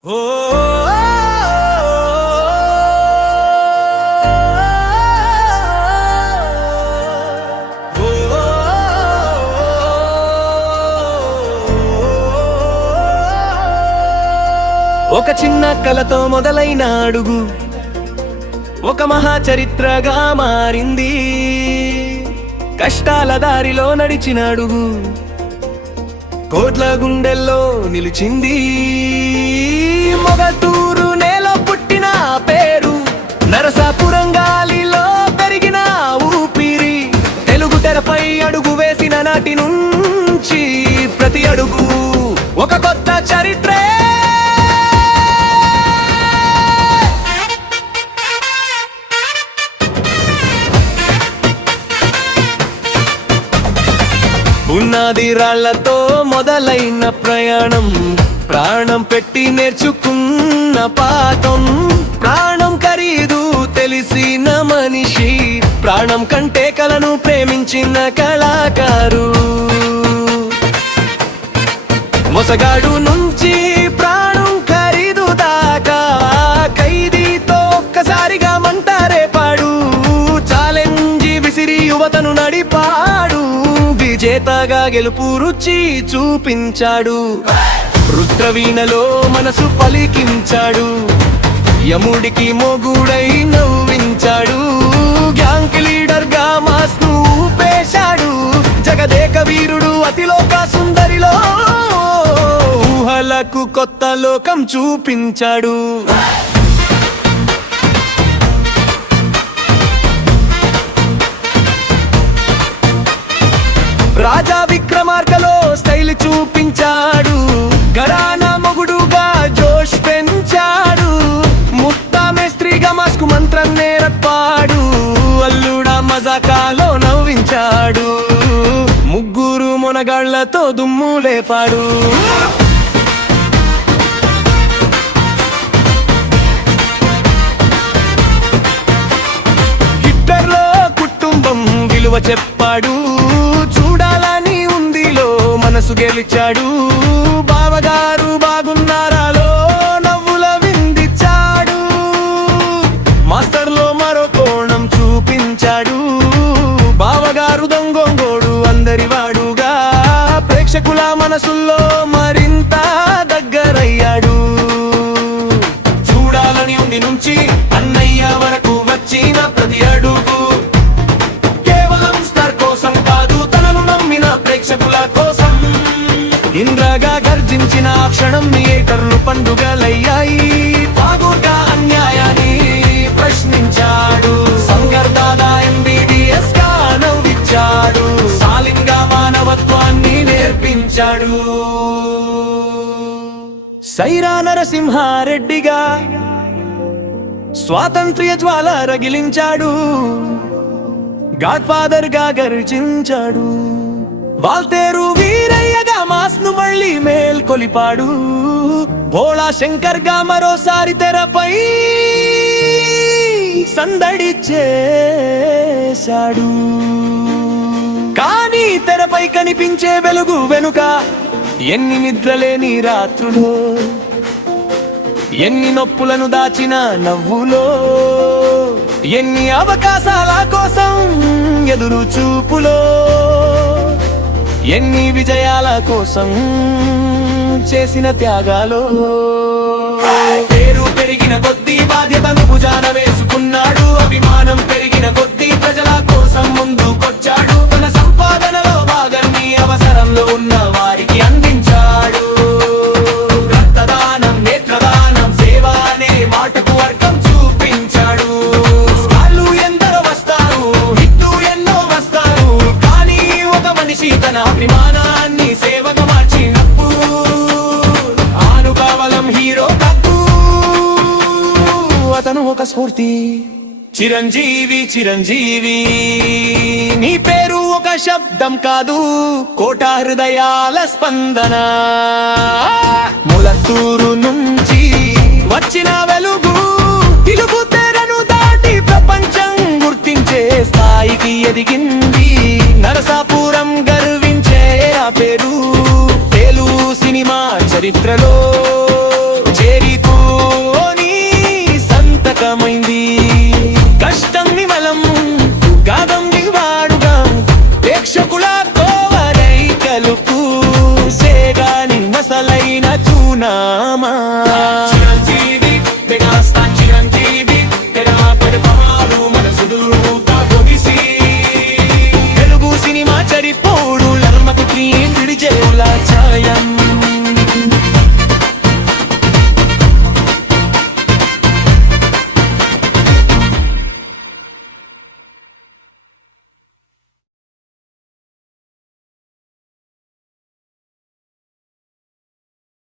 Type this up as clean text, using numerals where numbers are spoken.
ఒక చిన్న కలతో మొదలైన అడుగు ఒక మహా చరిత్రగా మారింది. కష్టాల దారిలో నడిచిన అడుగు కోట్ల గుండెల్లో నిలిచింది. మొగతూరు నేలో పుట్టిన పేరు, నరసాపురం గాలిలో పెరిగిన ఊపిరి. తెలుగు తెరపై అడుగు వేసిన నాటి నుంచి ప్రతి అడుగు ఒక కొత్త చరిత్రే. పునాది రాళ్లతో మొదలైన ప్రయాణం, ప్రాణం పెట్టి నేర్చుకున్న పాఠం. ప్రాణం ఖరీదు తెలిసిన మనిషి, ప్రాణం కంటే కలను ప్రేమించిన కళాకారు. మొసగాడు నుంచి ప్రాణం ఖరీదు దాకా ఖైదీతో ఒక్కసారిగా మంట రేపాడు. ఛాలెంజ్ విసిరి యువతను నడిపాడు. విజేతగా గెలుపు రుచి చూపించాడు. రుద్రవీణలో మనసు పలికించాడు. యముడికి మొగుడై నవ్వించాడు. గ్యాంగ్ లీడర్ గా మాస్ను ఊపేశాడు. జగదేక వీరుడు అతిలోక సుందరిలో ఊహలకు కొత్త లోకం చూపించాడు. రాజా విక్రమార్కలో స్టైల్ చూపించాడు. ఘరానా మొగుడుగా జోష్ పెంచాడు. ముత్తా మేస్త్రిగా మాస్కు మంత్రం నేర్పాడు. అల్లుడా మజాకాలో నవ్వించాడు. ముగ్గురు మొనగాళ్లతో దుమ్ము లేపాడు. హిట్లర్లో కుటుంబం విలువ చెప్పాడు. చూడాలని ఉందిలో మనసు గెలిచాడు. బావగారు బాగున్నారాలో నవ్వుల విందిచ్చాడు. మాస్టర్లో మరో కోణం చూపించాడు. బావగారు దొంగోడు అందరివాడుగా ప్రేక్షకుల మనసుల్లో మరింత దగ్గరయ్యాడు. చూడాలని ఉంది నుంచి అన్నయ్య వరకు వచ్చిన ప్రతి అడుగు ప్రేక్షకుల కోసం. ఇంద్రగా గర్జించిన క్షణం థియేటర్లు పండుగలయ్యాయి. ఠాగూర్గా అన్యాయాన్ని ప్రశ్నించాడు. శంకర్ దాదా MBBS గా నవ్వించాడు. సాలింగా మానవత్వాన్ని నేర్పించాడు. సైరా నరసింహారెడ్డిగా స్వాతంత్ర్య జ్వాల రగిలించాడు. గాడ్ ఫాదర్ గా గర్జించాడు. వాల్తేరు వీరయ్యగా మాస్ను మళ్ళీ మేల్కొలిపాడు. భోళా శంకర్ గా మరోసారి తెరపై సందడి చేశాడు. కానీ తెరపై కనిపించే వెలుగు వెనుక ఎన్ని నిద్రలేని రాత్రులో, ఎన్ని నొప్పులను దాచిన నవ్వులో, ఎన్ని అవకాశాల కోసం ఎదురు చూపులో, ఎన్ని విజయాల కోసం చేసిన త్యాగాలో. పేరు పెరిగిన కొద్దీ బాధ్యతను భుజాన వేసుకున్నాడు. అభిమానం పెరిగిన కొద్దీ ప్రజల కోసం ముందుకొచ్చాడు. తన సంపాదనలో భాగాన్ని అవసరంలో ఉన్న వారికి అందించాడు. రక్తదానం, నేత్రదానం, సేవ అనే మాటకు అర్థం చూపించాడు. వాళ్ళు ఎందరో వస్తారు, హిట్లు ఎన్నో వస్తారు, కానీ ఒక మనిషి తన అభిమానాన్ని సేవగా మార్చినప్పుడు ఆనుభావం హీరో కాదు, అతను ఒక స్ఫూర్తి. చిరంజీవి చిరంజీవి నీ పేరు ఒక శబ్దం కాదు, కోట హృదయాల స్పందన. ములత్తూరు నుంచి వచ్చిన వెలుగు తెలుగు తెరను దాటి ప్రపంచం గుర్తించే స్థాయికి ఎదిగింది. నరసాపురం గర్వించే ఆ పేరు తెలుగు సినిమా చరిత్రలో పేరుతోని సంతకమైంది. కష్టం విమలం కాదం వాడుగా ప్రేక్షకుల కోవరై కలుపు సేగాని మసలైన చూనామా. చిరంజీవి మెగాస్టార్ చిరంజీవి తెరపై పవారు మనసుడుగా పొగిసి తెలుగు సినిమా చరిపోడు లర్మకు క్రీం విడిచేలా ఛాయం.